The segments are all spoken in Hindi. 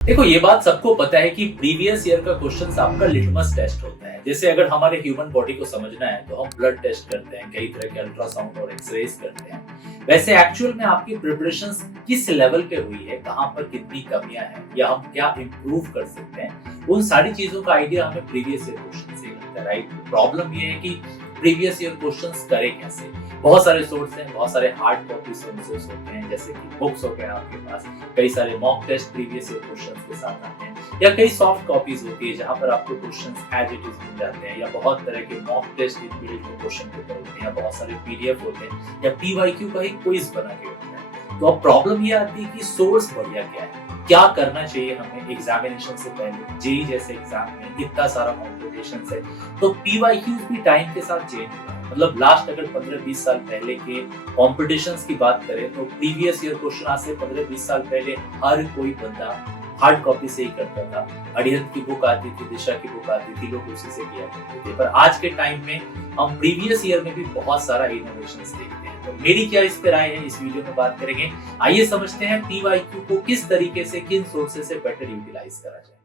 देखो, ये बात सबको पता है कि प्रीवियस ईयर का क्वेश्चंस आपका लिटमस टेस्ट होता है। जैसे अगर हमारे ह्यूमन बॉडी को समझना है तो हम ब्लड टेस्ट करते हैं, कई तरह के अल्ट्रासाउंड और एक्सरेज करते हैं। वैसे एक्चुअल में आपकी प्रिपरेशंस किस लेवल पे हुई है, कहाँ पर कितनी कमियां हैं या हम क्या इम्प्रूव कर सकते हैं, उन सारी चीजों का आइडिया हमें प्रीवियस ईयर क्वेश्चन से मिलता है, राइट। प्रॉब्लम ये है कि प्रीवियस ईयर क्वेश्चंस करें कैसे। बहुत सारे सोर्स हैं, बहुत सारे हार्ड कॉपी सोर्सेस होते हैं, जैसे कि बुक्स हो गए आपके पास, कई सारे mock test previous year questions के साथ आते हैं, या कई सॉफ्ट कॉपीज होती है जहां पर आपको क्वेश्चंस एज इट इज मिल जाते हैं, या बहुत तरह के mock test inbuilt question paper होते हैं, या बहुत सारे पीडीएफ होते हैं, या पीवाईक्यू का ही क्विज बना के होता है। तो अब प्रॉब्लम ये आती है कि सोर्स बढ़िया क्या है, क्या करना चाहिए हमें एग्जामिनेशन से पहले। जेई जैसे एग्जाम में इतना सारा कॉम्पिटिशन है, तो पीवाईक्यूज भी टाइम के साथ चेंज हुआ है। मतलब लास्ट अगर 15-20 साल पहले के कॉम्पिटिशंस की बात करें तो प्रीवियस ईयर क्वेश्चन आज से 15-20 साल पहले हर कोई बंदा हार्ड कॉपी से ही करता था। अरिहंत की बुक आती थी, दिशा की बुक आती थी, लोग उसी से किया करते थे। पर आज के टाइम में हम प्रीवियस ईयर में भी बहुत सारा इनोवेशंस देखते हैं। तो मेरी क्या इस पर राय है, इस वीडियो में बात करेंगे। आइए समझते हैं पीवाईक्यू को किस तरीके से, किन सोर्सेज से बेटर यूटिलाइज करा जाए।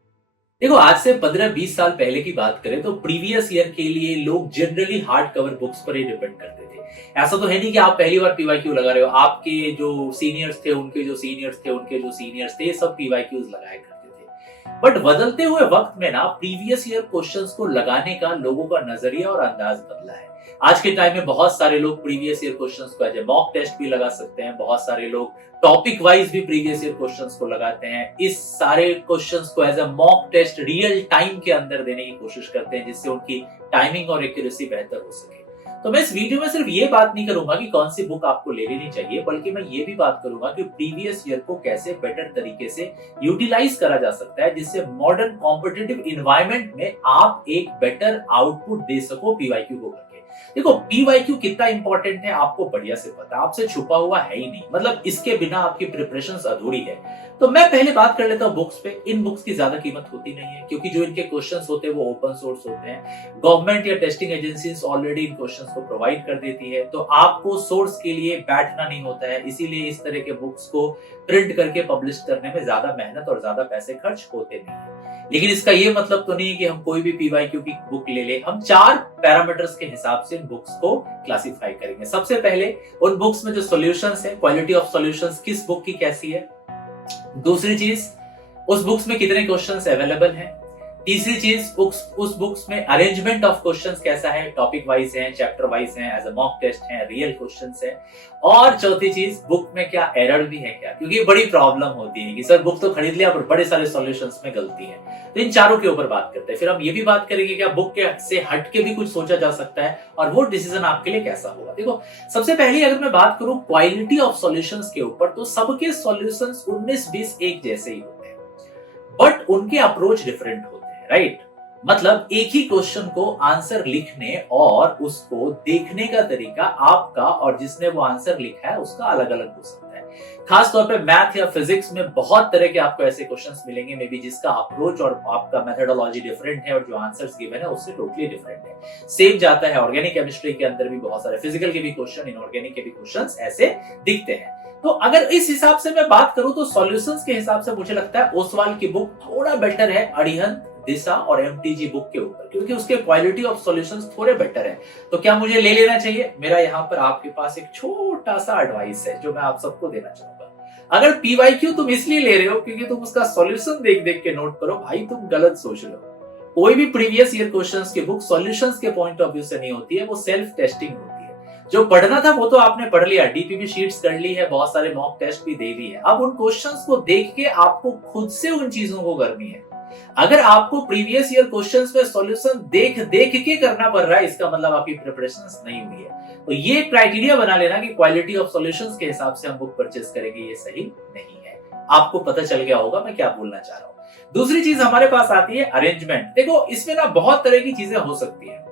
देखो, आज से 15-20 साल पहले की बात करें तो प्रीवियस ईयर के लिए लोग जनरली हार्ड कवर बुक्स पर ही डिपेंड करते थे। ऐसा तो है नहीं कि आप पहली बार पीवाईक्यू लगा रहे हो, आपके जो सीनियर्स थे उनके जो सीनियर्स थे उनके जो सीनियर्स थे, सब पीवाईक्यूज लगाया करते थे। बट बदलते हुए वक्त में ना प्रीवियस ईयर क्वेश्चंस को लगाने का लोगों का नजरिया और अंदाज बदला है। आज के टाइम में बहुत सारे लोग प्रीवियस ईयर क्वेश्चंस को एज ए मॉक टेस्ट भी लगा सकते हैं, बहुत सारे लोग टॉपिक वाइज भी प्रीवियस ईयर क्वेश्चंस को लगाते हैं। इस सारे क्वेश्चंस को as a mock test real time के अंदर देने की कोशिश करते हैं, जिससे उनकी टाइमिंग और एक्यूरेसी बेहतर हो सके। तो मैं इस वीडियो में सिर्फ ये बात नहीं करूंगा कि कौन सी बुक आपको ले लेनी चाहिए, बल्कि मैं ये भी बात करूंगा कि प्रीवियस ईयर को कैसे बेटर तरीके से यूटिलाइज करा जा सकता है, जिससे मॉडर्न कॉम्पिटिटिव इन्वायरमेंट में आप एक बेटर आउटपुट दे सको पीवाईक्यू को करके। देखो, पीवाईक्यू कितना इंपॉर्टेंट है आपको बढ़िया से पता, आपसे छुपा हुआ है ही नहीं। मतलब इसके बिना आपकी प्रिपरेशंस अधूरी है। तो मैं पहले बात कर लेता हूं बुक्स पे। इन बुक्स की ज्यादा कीमत होती नहीं है, क्योंकि जो इनके क्वेश्चंस होते हैं वो ओपन सोर्स होते हैं। गवर्नमेंट या testing agencies already in questions को प्रोवाइड कर देती है, तो आपको सोर्स के लिए बैठना नहीं होता है। इसीलिए इस तरह के बुक्स को प्रिंट करके पब्लिश करने में ज्यादा मेहनत और ज्यादा पैसे खर्च होते नहीं है। लेकिन इसका ये मतलब तो नहीं है कि हम कोई भी पीवाईक्यू की बुक ले ले। हम 4 पैरामीटर्स के हिसाब से इन बुक्स को क्लासिफाई करेंगे। सबसे पहले उन बुक्स में जो सॉल्यूशंस है, क्वालिटी ऑफ सॉल्यूशंस किस बुक की कैसी है। दूसरी चीज, उस बुक्स में कितने क्वेश्चंस अवेलेबल हैं। तीसरी चीज, उस बुक्स में अरेंजमेंट ऑफ क्वेश्चंस कैसा है, टॉपिक वाइज है, चैप्टर वाइज है, एज अ मॉक टेस्ट है, रियल क्वेश्चंस है। और चौथी चीज, बुक में क्या एरर भी है क्या, क्योंकि बड़ी प्रॉब्लम होती है कि सर बुक तो खरीद लिया पर बड़े सारे सॉल्यूशंस में गलती है। तो इन चारों के ऊपर बात करते हैं। फिर हम ये भी बात करेंगे कि बुक के से हट के भी कुछ सोचा जा सकता है और वो डिसीजन आपके लिए कैसा होगा। देखो, सबसे पहले अगर मैं बात करूं क्वालिटी ऑफ सॉल्यूशंस के ऊपर, तो सबके सॉल्यूशंस 19-20 एक जैसे ही होते हैं, बट उनके अप्रोच डिफरेंट होते हैं, राइट। मतलब एक ही क्वेश्चन को आंसर लिखने और उसको देखने का तरीका आपका और जिसने वो आंसर लिखा है उसका अलग अलग हो सकता है। खास तौर पे मैथ या फिजिक्स में बहुत तरह के आपको ऐसे क्वेश्चंस मिलेंगे मे बी जिसका अप्रोच और आपका मेथोडोलॉजी डिफरेंट है और जो आंसर्स गिवन है उससे टोटली डिफरेंट है। सेम जाता है ऑर्गेनिक केमिस्ट्री के अंदर भी बहुत सारे फिजिकल के भी क्वेश्चन, इनऑर्गेनिक के भी क्वेश्चंस ऐसे दिखते हैं। तो अगर इस हिसाब से मैं बात करूं तो सॉल्यूशंस के हिसाब से मुझे लगता है ओसवाल की बुक थोड़ा बेटर है अरिहंत, दिशा और एमटीजी बुक के ऊपर, क्योंकि उसके क्वालिटी ऑफ सॉल्यूशंस थोड़े बेटर है। तो क्या मुझे ले लेना चाहिए? मेरा यहाँ पर आपके पास एक छोटा सा एडवाइस है जो मैं आप सबको देना चाहूंगा। अगर पीवाईक्यू तुम इसलिए ले रहे हो क्योंकि तुम उसका सॉल्यूशन देख देख के नोट करो, भाई तुम गलत सोच रहे हो। कोई भी प्रीवियस ईयर क्वेश्चंस की बुक सॉल्यूशंस के पॉइंट ऑफ व्यू से नहीं होती है, वो सेल्फ टेस्टिंग होती है। जो पढ़ना था वो तो आपने पढ़ लिया, डीपीपी शीट्स कर ली है, बहुत सारे मॉक टेस्ट भी दे दी है। अब उन क्वेश्चंस को देख के आपको खुद से उन चीजों को करनी है। अगर आपको प्रीवियस ईयर क्वेश्चंस में सॉल्यूशन देख देख के करना पड़ रहा है, इसका मतलब आपकी प्रिपरेशंस नहीं हुई है। तो ये क्राइटेरिया बना लेना कि क्वालिटी ऑफ सॉल्यूशंस के हिसाब से हम बुक परचेस करेंगे, ये सही नहीं है। आपको पता चल गया होगा मैं क्या बोलना चाह रहा हूं। दूसरी चीज हमारे पास आती है अरेंजमेंट। देखो, इसमें ना बहुत तरह की चीजें हो सकती है।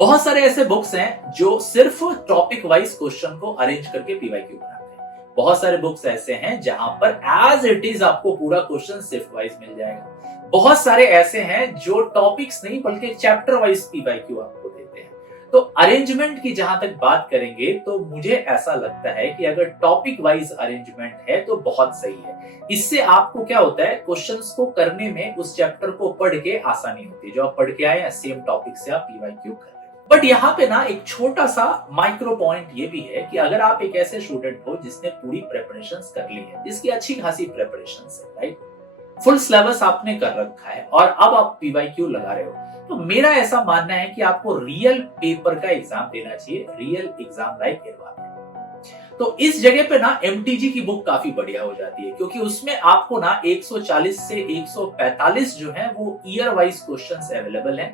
बहुत सारे ऐसे बुक्स हैं जो सिर्फ टॉपिक वाइज क्वेश्चन को अरेंज करके पीवाईक्यू बनाते हैं। बहुत सारे बुक्स ऐसे हैं जहां पर एज इट इज आपको पूरा क्वेश्चन शिफ्ट वाइज मिल जाएगा। बहुत सारे ऐसे हैं जो टॉपिक्स नहीं बल्कि चैप्टर वाइज पीवाईक्यू आपको देते हैं। तो अरेंजमेंट की जहां तक बात करेंगे तो मुझे ऐसा लगता है कि अगर टॉपिक वाइज अरेंजमेंट है तो बहुत सही है। इससे आपको क्या होता है, क्वेश्चंस को करने में उस चैप्टर को पढ़ के आसानी होती है। जो आप पढ़ के आए सेम टॉपिक से आप पीवाईक्यू कर रहे हैं। बट यहाँ पे ना एक छोटा सा माइक्रो पॉइंट ये भी है कि अगर आप एक ऐसे स्टूडेंट हो जिसने पूरी प्रेपरेशन कर ली है, जिसकी अच्छी खासी प्रेपरेशन है, राइट, फुल सिलेबस आपने कर रखा है और अब आप पीवाईक्यू लगा रहे हो, तो मेरा ऐसा मानना है कि आपको रियल पेपर का एग्जाम देना चाहिए, रियल एग्जाम लाइक एनवायरनमेंट। तो इस जगह पे ना एमटीजी की बुक काफी बढ़िया हो जाती है, क्योंकि उसमें आपको ना 140 से 145 जो है वो ईयर वाइज क्वेश्चंस अवेलेबल हैं,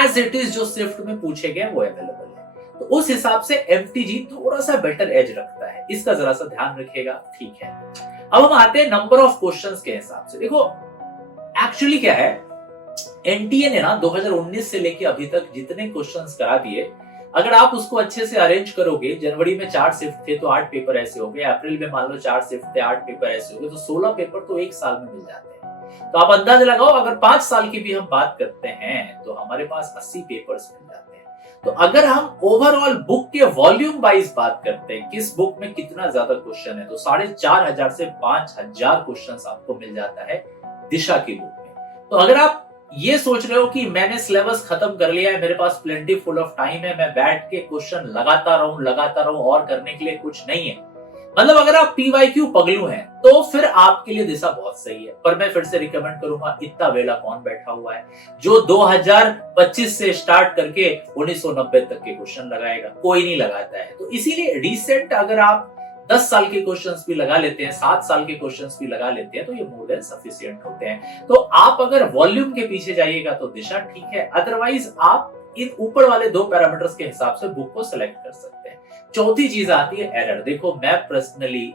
एज इट इज जो स्विफ्ट में पूछे गए वो अवेलेबल है। तो उस हिसाब से एमटीजी थोड़ा सा बेटर एज रखता है, इसका जरा सा ध्यान रखिएगा, ठीक है। अब हम आते हैं नंबर ऑफ क्वेश्चंस के हिसाब से। देखो एक्चुअली क्या है, एनटीए ने ना 2019 से लेके अभी तक जितने क्वेश्चंस करा दिए, अगर आप उसको अच्छे से अरेंज करोगे, जनवरी में 4 शिफ्ट थे तो 8 पेपर ऐसे हो गए, अप्रैल में मान लो 4 शिफ्ट थे 8 पेपर ऐसे हो गए, तो 16 पेपर तो एक साल में मिल जाते हैं। तो आप अंदाजा लगाओ, अगर 5 साल की भी हम बात करते हैं तो हमारे पास 80 पेपर्स मिल जाते हैं। तो अगर हम ओवरऑल बुक के वॉल्यूम वाइज बात करते हैं, किस बुक में कितना ज्यादा क्वेश्चन है, तो 4500 से 5000 क्वेश्चन आपको मिल जाता है दिशा की बुक में। तो अगर आप ये सोच रहे हो कि मैंने सिलेबस खत्म कर लिया है, मेरे पास प्लेंटी फुल ऑफ टाइम है, मैं बैठ के क्वेश्चन लगाता रहूं और करने के लिए कुछ नहीं है, मतलब अगर आप पीवाईक्यू पगलू हैं, तो फिर आपके लिए दिशा बहुत सही है। पर मैं फिर से रिकमेंड करूंगा, इतना वेला कौन बैठा हुआ है जो 2025 से स्टार्ट करके 1990 तक के क्वेश्चन लगाएगा, कोई नहीं लगाता है। तो इसीलिए रिसेंट अगर आप 10 साल के क्वेश्चंस भी लगा लेते हैं, 7 साल के क्वेश्चंस भी लगा लेते हैं, तो ये मोर देन सफिशिएंट होते हैं। तो आप अगर वॉल्यूम के पीछे जाइएगा तो दिशा ठीक है, अदरवाइज आप इन ऊपर वाले 2 पैरामीटर्स के हिसाब से बुक को सिलेक्ट कर सकते हैं। चौथी चीज आती है एरर। देखो मैं पर्सनली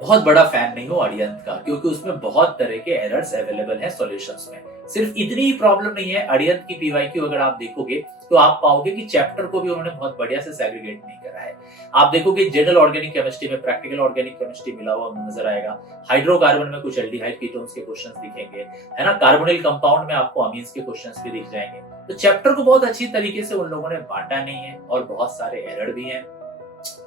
बहुत बड़ा फैन नहीं हूं अड़ियंत का, क्योंकि उसमें बहुत तरह के एरर्स अवेलेबल हैं सॉल्यूशंस में। सिर्फ इतनी ही प्रॉब्लम नहीं है, अड़ियंत की पीवाईक्यू अगर आप देखोगे तो आप पाओगे कि चैप्टर को भी उन्होंने बहुत बढ़िया से सेग्रीगेट नहीं करा है। आप देखोगे जनरल ऑर्गेनिक केमिस्ट्री में प्रैक्टिकल ऑर्गेनिक केमिस्ट्री मिला हुआ नजर आएगा, हाइड्रोकार्बन में कुछ एल्डिहाइड कीटोन्स के क्वेश्चंस दिखेंगे, है ना, कार्बोनिल कंपाउंड में आपको अमीन्स के क्वेश्चंस भी दिख जाएंगे। तो चैप्टर को बहुत अच्छी तरीके से उन लोगों ने बांटा नहीं है और बहुत सारे एरर भी हैं।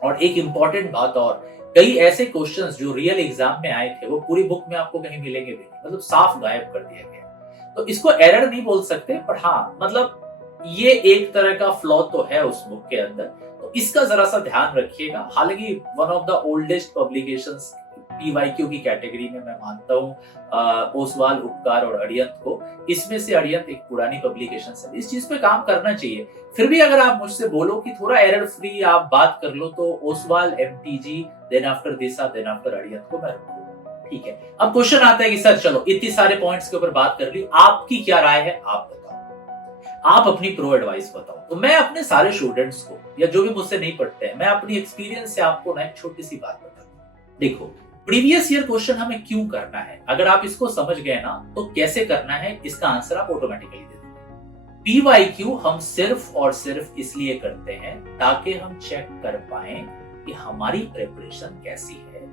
और एक इंपॉर्टेंट बात और, कई ऐसे क्वेश्चंस जो रियल एग्जाम में आए थे वो पूरी बुक में आपको कहीं मिलेंगे भी नहीं, मतलब साफ गायब कर दिया गया। तो इसको एरर नहीं बोल सकते, पर हाँ मतलब ये एक तरह का फ्लॉ तो है उस बुक के अंदर, तो इसका जरा सा ध्यान रखिएगा। हालांकि one of the oldest publications PYQ की कैटेगरी में मैं मानता हूँ ओसवाल, उपकार और अड़ियंत को, इसमें से अड़ियंत एक पुरानी पब्लिकेशन है, इस चीज पे काम करना चाहिए। फिर भी अगर आप मुझसे बोलो कि थोड़ा एरर फ्री आप बात कर लो, तो ओसवाल, एमटीजी, देन आफ्टर दिशा, देन आफ्टर अड़ियंत को मैं रखूंगा, ठीक है। अब क्वेश्चन आता है कि सर चलो इतनी सारे पॉइंट्स के ऊपर बात कर ली, आपकी क्या राय है, आप बताओ, आप अपनी प्रो एडवाइस बताओ। तो मैं अपने सारे स्टूडेंट्स को या जो भी मुझसे नहीं पढ़ते हैं, मैं अपनी एक्सपीरियंस से आपको ना एक छोटी सी बात बताता हूँ। देखो प्रीवियस ईयर क्वेश्चन हमें क्यों करना है, अगर आप इसको समझ गए ना तो कैसे करना है, इसका आंसर आप ऑटोमेटिकली दे दोगे। पीवाईक्यू हम सिर्फ और सिर्फ इसलिए करते हैं ताकि हम चेक कर पाए कि हमारी प्रिपरेशन कैसी है,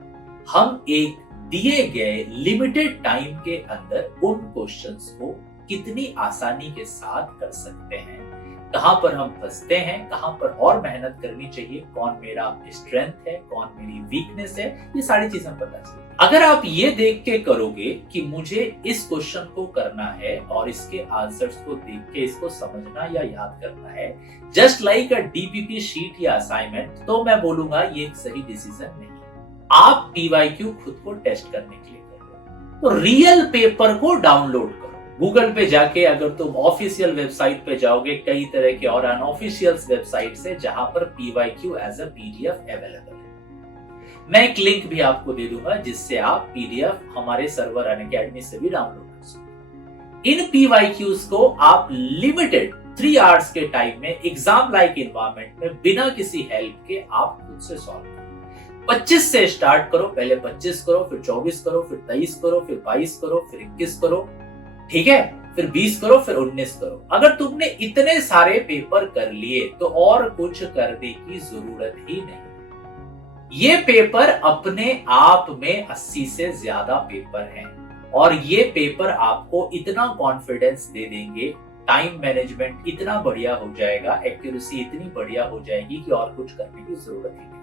हम एक दिए गए लिमिटेड टाइम के अंदर उन क्वेश्चंस को कितनी आसानी के साथ कर सकते हैं, कहां पर हम फंसते हैं, कहां पर और मेहनत करनी चाहिए, कौन मेरा स्ट्रेंथ है, कौन मेरी वीकनेस है, ये सारी चीजें पता चले। अगर आप ये देख के करोगे कि मुझे इस क्वेश्चन को करना है और इसके आंसर्स को देख के इसको समझना या याद करना है, जस्ट लाइक अ डीपीपी शीट या असाइनमेंट, तो मैं बोलूंगा ये एक सही डिसीजन नहीं। आप पीवाईक्यू खुद को टेस्ट करने के लिए कर रहे हो, तो रियल पेपर को डाउनलोड करो। गूगल पे जाके अगर तुम ऑफिशियल वेबसाइट पे जाओगे, कई तरह के और अनऑफिशियल वेबसाइट से जहां पर PYQ as a PDF available है। मैं एक लिंक भी आपको दे दूंगा जिससे आप पीडीएफ हमारे सर्वर अनअकैडमी से भी डाउनलोड कर सकते। इन पीवाईक्यूज को आप लिमिटेड 3 आवर्स के टाइम में एग्जाम लाइक एनवायरनमेंट में बिना किसी हेल्प के आप खुद से सॉल्व करो। 25 से स्टार्ट करो, पहले 25 करो, फिर 24 करो, फिर 23 करो, फिर 22 करो, फिर 21 करो, ठीक है, फिर 20 करो, फिर 19 करो। अगर तुमने इतने सारे पेपर कर लिए तो और कुछ करने की जरूरत ही नहीं। ये पेपर अपने आप में 80 से ज्यादा पेपर हैं और ये पेपर आपको इतना कॉन्फिडेंस दे देंगे टाइम मैनेजमेंट इतना बढ़िया हो जाएगा, एक्यूरेसी इतनी बढ़िया हो जाएगी कि और कुछ करने की जरूरत ही नहीं।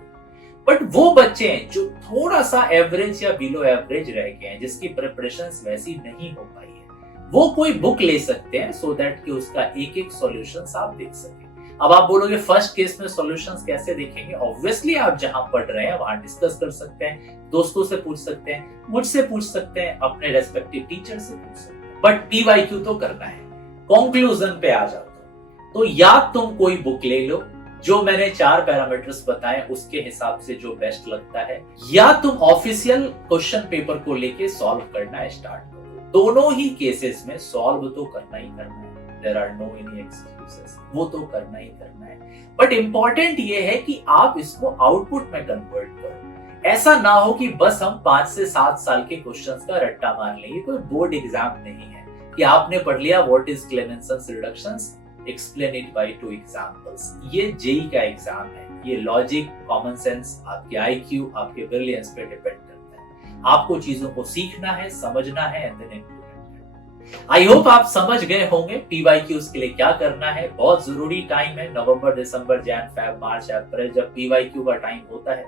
बट वो बच्चे हैं जो थोड़ा सा एवरेज या बिलो एवरेज रह गए हैं, जिसकी प्रिपरेशंस वैसी नहीं हो पाई है, वो कोई बुक ले सकते हैं सो दैट कि उसका एक एक सॉल्यूशंस आप देख सकें। अब आप बोलोगे फर्स्ट केस में सॉल्यूशंस कैसे देखेंगे? ऑब्वियसली आप जहां पढ़ रहे हैं वहां डिस्कस कर सकते हैं, दोस्तों से पूछ सकते हैं, मुझसे पूछ सकते हैं, अपने रेस्पेक्टिव टीचर से पूछ सकते हैं, बट पीवाईक्यू तो करना है। कंक्लूजन पे आ जाता हूं, तो या तुम कोई बुक ले लो जो मैंने 4 पैरामीटर्स बताए उसके हिसाब से जो बेस्ट लगता है, या तुम ऑफिशियल क्वेश्चन पेपर को लेके सॉल्व करना स्टार्ट करो। दोनों ही केसेस में सॉल्व तो करना ही करना है, there are no any excuses, वो तो करना ही करना है। बट इंपॉर्टेंट ये है कि आप इसको आउटपुट में कन्वर्ट करो। ऐसा ना हो कि बस हम 5 से 7 साल के क्वेश्चंस का रट्टा मार लें। ये कोई बोर्ड एग्जाम नहीं है कि आपने पढ़ लिया what is Clemmensen's reductions, explain it by 2 examples. ये जेई का एग्जाम है, ये लॉजिक, कॉमन सेंस, आपके आईक्यू, आपके ब्रिलियंस पे डिपेंड करता है। आपको चीजों को सीखना है, समझना है एंड देन इम्प्लीमेंट करना है। आई होप आप समझ गए होंगे पीवाईक्यूज के लिए क्या करना है। बहुत जरूरी टाइम है, नवंबर, दिसंबर, जैन, फेब, मार्च, अप्रैल, जब पीवाईक्यू का टाइम होता है।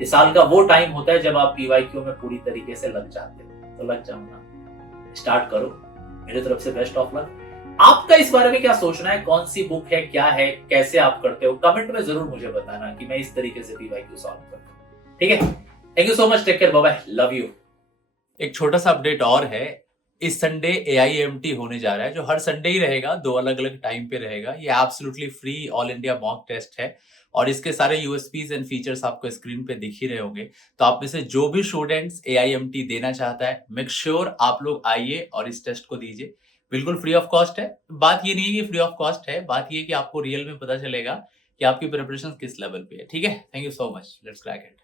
इस साल का वो टाइम होता है जब आप पीवाईक्यू में पूरी तरीके से लग जाते हो। तो लग जाओ ना, स्टार्ट करो। मेरी तरफ से बेस्ट ऑफ लक। आपका इस बारे में क्या सोचना है? कौन सी बुक है, क्या है, कैसे आप करते हो? कमेंट में जरूर मुझे बताना कि मैं इस तरीके से पीवाईक्यू सॉल्व करता हूं। ठीक है, thank you so much, take care, bye bye, love you. एक छोटा सा अपडेट और है, इस संडे AIMT होने जा रहा है, जो हर संडे ही रहेगा, 2 अलग अलग टाइम पे रहेगा। ये absolutely free all India mock test है और इसके सारे यूएसपीज एंड फीचर्स आपको स्क्रीन पे दिख ही रहे होंगे। तो आप में से जो भी स्टूडेंट्स AIMT देना चाहता है, मेक श्योर आप लोग आइए और इस टेस्ट को दीजिए। बिल्कुल फ्री ऑफ कॉस्ट है। बात ये नहीं है कि फ्री ऑफ कॉस्ट है, बात ये है कि आपको रियल में पता चलेगा कि आपकी प्रिपरेशन किस लेवल पे है। ठीक है, thank you so much, let's crack it.